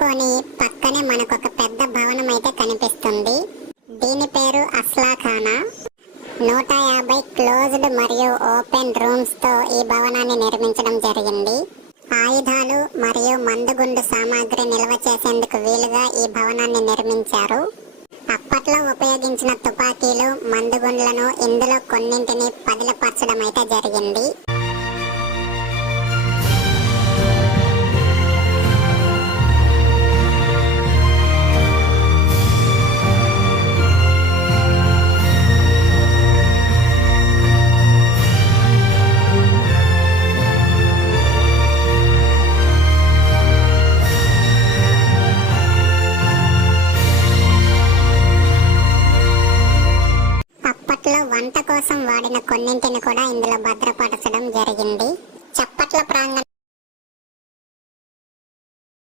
ఆనుకొని పక్కనే మనకొక పెద్ద భవనం అయితే కనిపిస్తుంది. దీని పేరు అస్లాఖానా. 150 క్లోజ్డ్ మరియు ఓపెన్ రూమ్స్ తో ఈ భవనాన్ని నిర్మించడం జరిగింది. ఆయుధాలు మరియు మందుగుండు సామాగ్రి నిల్వ చేసేందుకు వీలుగా ఈ భవనాన్ని నిర్మించారు. అప్పట్లో ఉపయోగించిన తుపాకీలు, మందుగుండ్లను ఇందులో కొన్నింటిని పదిలపరచడం అయితే జరిగింది. వంట కోసం వాడిన కొన్నింటిని కూడా ఇందులో భద్రపరచడం జరిగింది. చప్పట్ల ప్రాంగణం